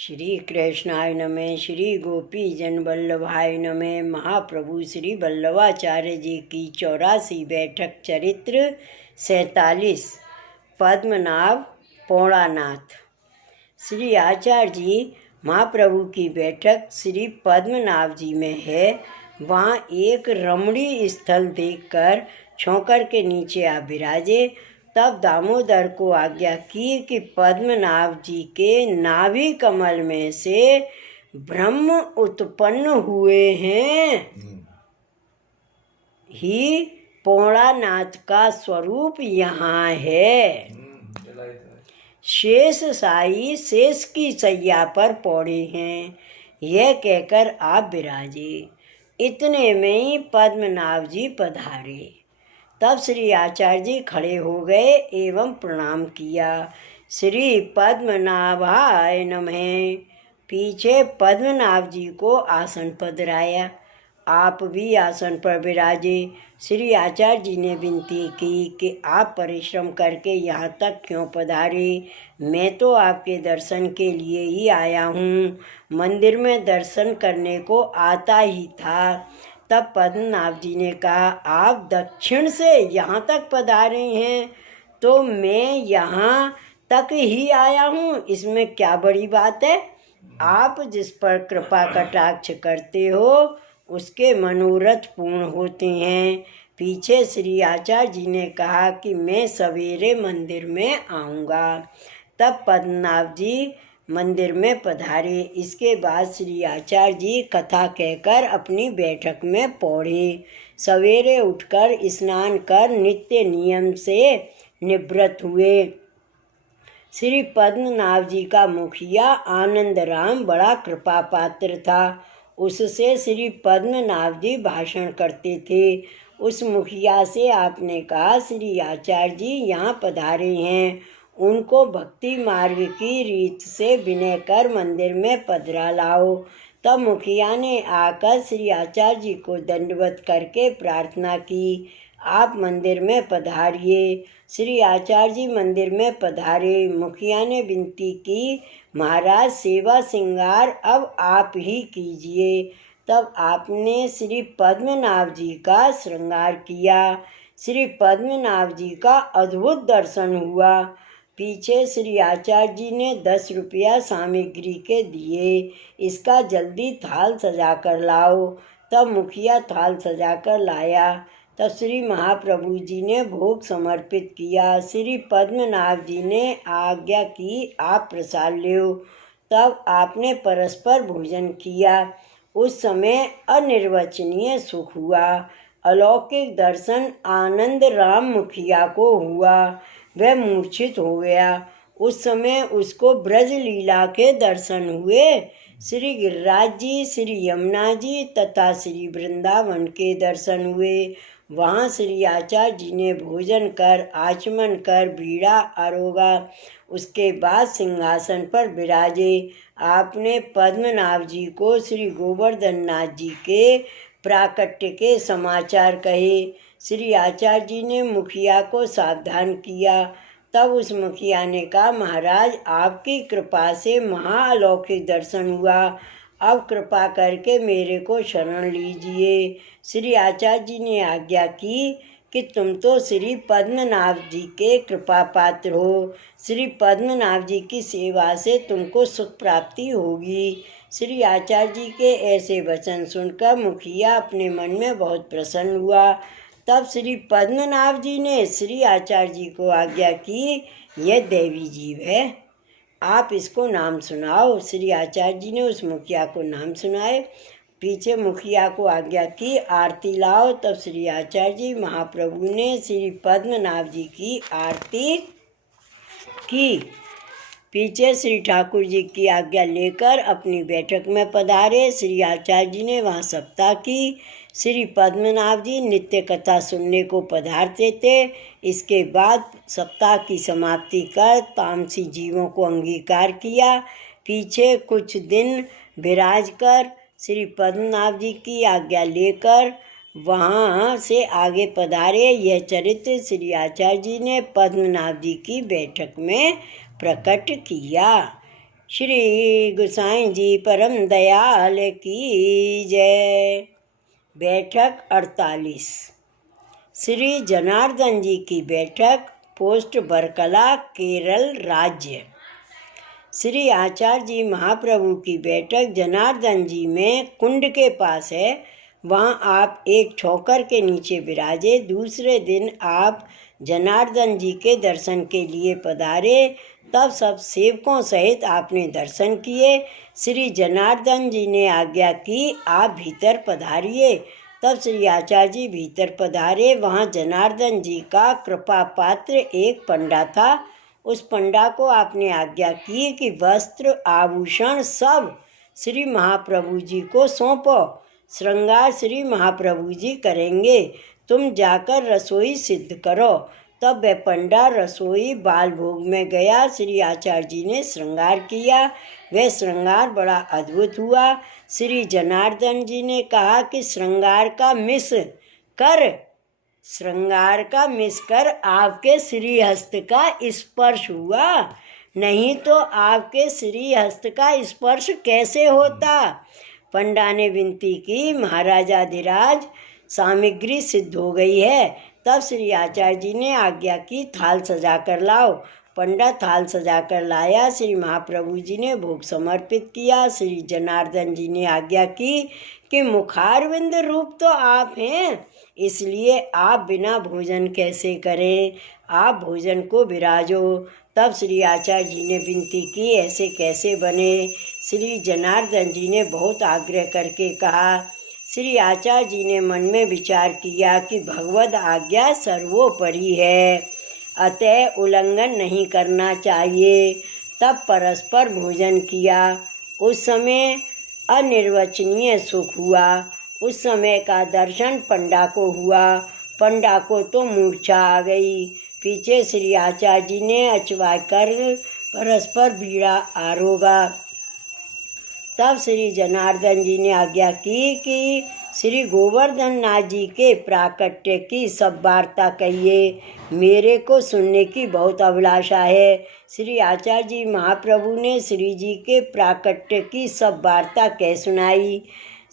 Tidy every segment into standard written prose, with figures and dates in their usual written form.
श्री कृष्णाय नमः। श्री गोपी जन वल्लभाय नमः। महाप्रभु श्री वल्लभाचार्य जी की 84 बैठक चरित्र 47 पद्मनाभ पौड़ानाथ। श्री आचार्य जी महाप्रभु की बैठक श्री पद्मनाभ जी में है। वहाँ एक रमणीय स्थल देखकर छोंकर के नीचे आ विराजे। तब दामोदर को आज्ञा की कि पद्मनाभ जी के नाभि कमल में से ब्रह्म उत्पन्न हुए हैं ही पौड़ानाथ का स्वरूप यहाँ है। शेष साई शेष की सैया पर पौड़े हैं, यह कहकर आप विराजे। इतने में ही पद्मनाभ जी पधारे। तब श्री आचार्य जी खड़े हो गए एवं प्रणाम किया। श्री पद्मनाभाय नमः। पीछे पद्मनाभ जी को आसन पधराया। आप भी आसन पर विराजे। श्री आचार्य जी ने विनती की कि आप परिश्रम करके यहाँ तक क्यों पधारे? मैं तो आपके दर्शन के लिए ही आया हूँ, मंदिर में दर्शन करने को आता ही था। तब पद्मनाभ जी ने कहा, आप दक्षिण से यहाँ तक पधारे हैं तो मैं यहाँ तक ही आया हूँ, इसमें क्या बड़ी बात है? आप जिस पर कृपा कटाक्ष करते हो उसके मनोरथ पूर्ण होते हैं। पीछे श्री आचार्य जी ने कहा कि मैं सवेरे मंदिर में आऊँगा। तब पद्मनाभ जी मंदिर में पधारे। इसके बाद श्री आचार्य जी कथा कहकर अपनी बैठक में पौड़े। सवेरे उठकर स्नान कर नित्य नियम से निवृत्त हुए। श्री पद्मनाभ जी का मुखिया आनंद राम बड़ा कृपा पात्र था। उससे श्री पद्मनाभ जी भाषण करते थे। उस मुखिया से आपने कहा, श्री आचार्य जी यहाँ पधारे हैं, उनको भक्ति मार्ग की रीत से विनय कर मंदिर में पधरा लाओ। तब मुखिया ने आकर श्री आचार्य जी को दंडवत करके प्रार्थना की, आप मंदिर में पधारिए। श्री आचार्य जी मंदिर में पधारे। मुखिया ने विनती की, महाराज सेवा श्रृंगार अब आप ही कीजिए। तब आपने श्री पद्मनाभ जी का श्रृंगार किया। श्री पद्मनाभ जी का अद्भुत दर्शन हुआ। पीछे श्री आचार्य जी ने 10 रुपया सामग्री के दिए, इसका जल्दी थाल सजा कर लाओ। तब मुखिया थाल सजा कर लाया। तब श्री महाप्रभु जी ने भोग समर्पित किया। श्री पद्मनाभ जी ने आज्ञा की, आप प्रसाद लो। तब आपने परस्पर भोजन किया। उस समय अनिर्वचनीय सुख हुआ। अलौकिक दर्शन आनंद राम मुखिया को हुआ। वह मूर्छित हो गया। उस समय उसको ब्रज लीला के दर्शन हुए। श्री गिरिराज जी, श्री यमुना जी तथा श्री वृंदावन के दर्शन हुए। वहाँ श्री आचार्य जी ने भोजन कर आचमन कर बीड़ा आरोगा। उसके बाद सिंहासन पर विराजे। आपने पद्मनाभ जी को श्री गोवर्धन नाथ जी के प्राकट्य के समाचार कहे। श्री आचार्य जी ने मुखिया को सावधान किया। तब उस मुखिया ने कहा, महाराज आपकी कृपा से महाअलौकिक दर्शन हुआ, अब कृपा करके मेरे को शरण लीजिए। श्री आचार्य जी ने आज्ञा की कि तुम तो श्री पद्मनाभ जी के कृपा पात्र हो, श्री पद्मनाभ जी की सेवा से तुमको सुख प्राप्ति होगी। श्री आचार्य जी के ऐसे वचन सुनकर मुखिया अपने मन में बहुत प्रसन्न हुआ। तब श्री पद्मनाभ जी ने श्री आचार्य जी को आज्ञा की, यह देवी जीव है, आप इसको नाम सुनाओ। श्री आचार्य जी ने उस मुखिया को नाम सुनाए। पीछे मुखिया को आज्ञा की, आरती लाओ। तब श्री आचार्य जी महाप्रभु ने श्री पद्मनाभ जी की आरती की। पीछे श्री ठाकुर जी की आज्ञा लेकर अपनी बैठक में पधारे। श्री आचार्य जी ने वहाँ सप्ताह की। श्री पद्मनाभ जी नित्य कथा सुनने को पधारते थे। इसके बाद सप्ताह की समाप्ति कर तामसी जीवों को अंगीकार किया। पीछे कुछ दिन विराज कर श्री पद्मनाभ जी की आज्ञा लेकर वहाँ से आगे पधारे। यह चरित्र श्री आचार्य जी ने पद्मनाभ जी की बैठक में प्रकट किया। श्री गोसाई जी परम दयाल की जय। बैठक 48। श्री जनार्दन जी की बैठक, पोस्ट बरकला, केरल राज्य। श्री आचार्य जी महाप्रभु की बैठक जनार्दन जी में कुंड के पास है। वहाँ आप एक ठोकर के नीचे विराजे। दूसरे दिन आप जनार्दन जी के दर्शन के लिए पधारे। तब सब सेवकों सहित आपने दर्शन किए। श्री जनार्दन जी ने आज्ञा की, आप भीतर पधारिए। तब श्री आचार्य जी भीतर पधारे। वहाँ जनार्दन जी का कृपा पात्र एक पंडा था। उस पंडा को आपने आज्ञा की कि वस्त्र आभूषण सब श्री महाप्रभु जी को सौंपो। श्रृंगार श्री महाप्रभु जी करेंगे, तुम जाकर रसोई सिद्ध करो। तब वह पंडा रसोई बाल भोग में गया। श्री आचार्य जी ने श्रृंगार किया। वह श्रृंगार बड़ा अद्भुत हुआ। श्री जनार्दन जी ने कहा कि श्रृंगार का मिस कर आपके श्रीहस्त का स्पर्श हुआ, नहीं तो आपके श्रीहस्त का स्पर्श कैसे होता। पंडा ने विनती की, महाराजाधिराज सामग्री सिद्ध हो गई है। तब श्री आचार्य जी ने आज्ञा की, थाल सजा कर लाओ। पंडा थाल सजा कर लाया। श्री महाप्रभु जी ने भोग समर्पित किया। श्री जनार्दन जी ने आज्ञा की कि मुखारविंद रूप तो आप हैं, इसलिए आप बिना भोजन कैसे करें, आप भोजन को विराजो। तब श्री आचार्य जी ने विनती की, ऐसे कैसे बने। श्री जनार्दन जी ने बहुत आग्रह करके कहा। श्री आचार्य जी ने मन में विचार किया कि भगवद आज्ञा सर्वोपरि है, अतः उल्लंघन नहीं करना चाहिए। तब परस्पर भोजन किया। उस समय अनिर्वचनीय सुख हुआ। उस समय का दर्शन पंडा को हुआ। पंडा को तो मूर्छा आ गई। पीछे श्री आचार्य जी ने अचवा कर परस्पर बीड़ा आरोगा। तब श्री जनार्दन जी ने आज्ञा की कि श्री गोवर्धन नाथ जी के प्राकट्य की सब वार्ता कहिए, मेरे को सुनने की बहुत अभिलाषा है। श्री आचार्य जी महाप्रभु ने श्री जी के प्राकट्य की सब वार्ता कह सुनाई।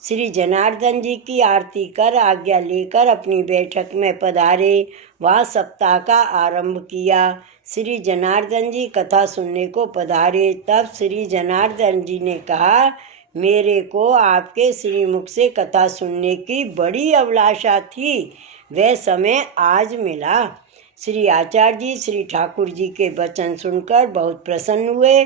श्री जनार्दन जी की आरती कर आज्ञा लेकर अपनी बैठक में पधारे। वहाँ सप्ताह का आरंभ किया। श्री जनार्दन जी कथा सुनने को पधारे। तब श्री जनार्दन जी ने कहा, मेरे को आपके श्रीमुख से कथा सुनने की बड़ी अभिलाषा थी, वह समय आज मिला। श्री आचार्य जी श्री ठाकुर जी के वचन सुनकर बहुत प्रसन्न हुए।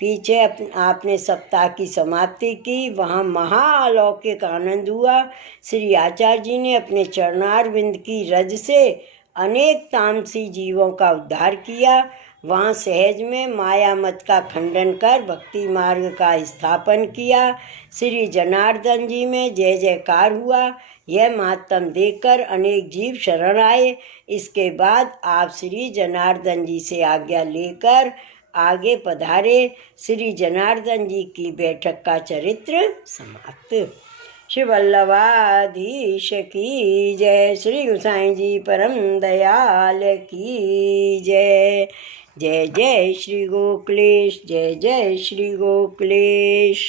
पीछे आपने सप्ताह की समाप्ति की। वहाँ महाअलौकिक आनंद हुआ। श्री आचार्य जी ने अपने चरणारविंद की रज से अनेक तामसी जीवों का उद्धार किया। वहाँ सहज में माया मत का खंडन कर भक्ति मार्ग का स्थापन किया। श्री जनार्दन जी में जय जयकार हुआ। यह मातम देखकर अनेक जीव शरण आए। इसके बाद आप श्री जनार्दन जी से आज्ञा लेकर आगे पधारे। श्री जनार्दन जी की बैठक का चरित्र समाप्त। श्री वल्लभाधीश की जय। श्री गोसाई जी परम दयाल की जय। जय जय श्री गोकुलेश, जय जय श्री गोकुलेश।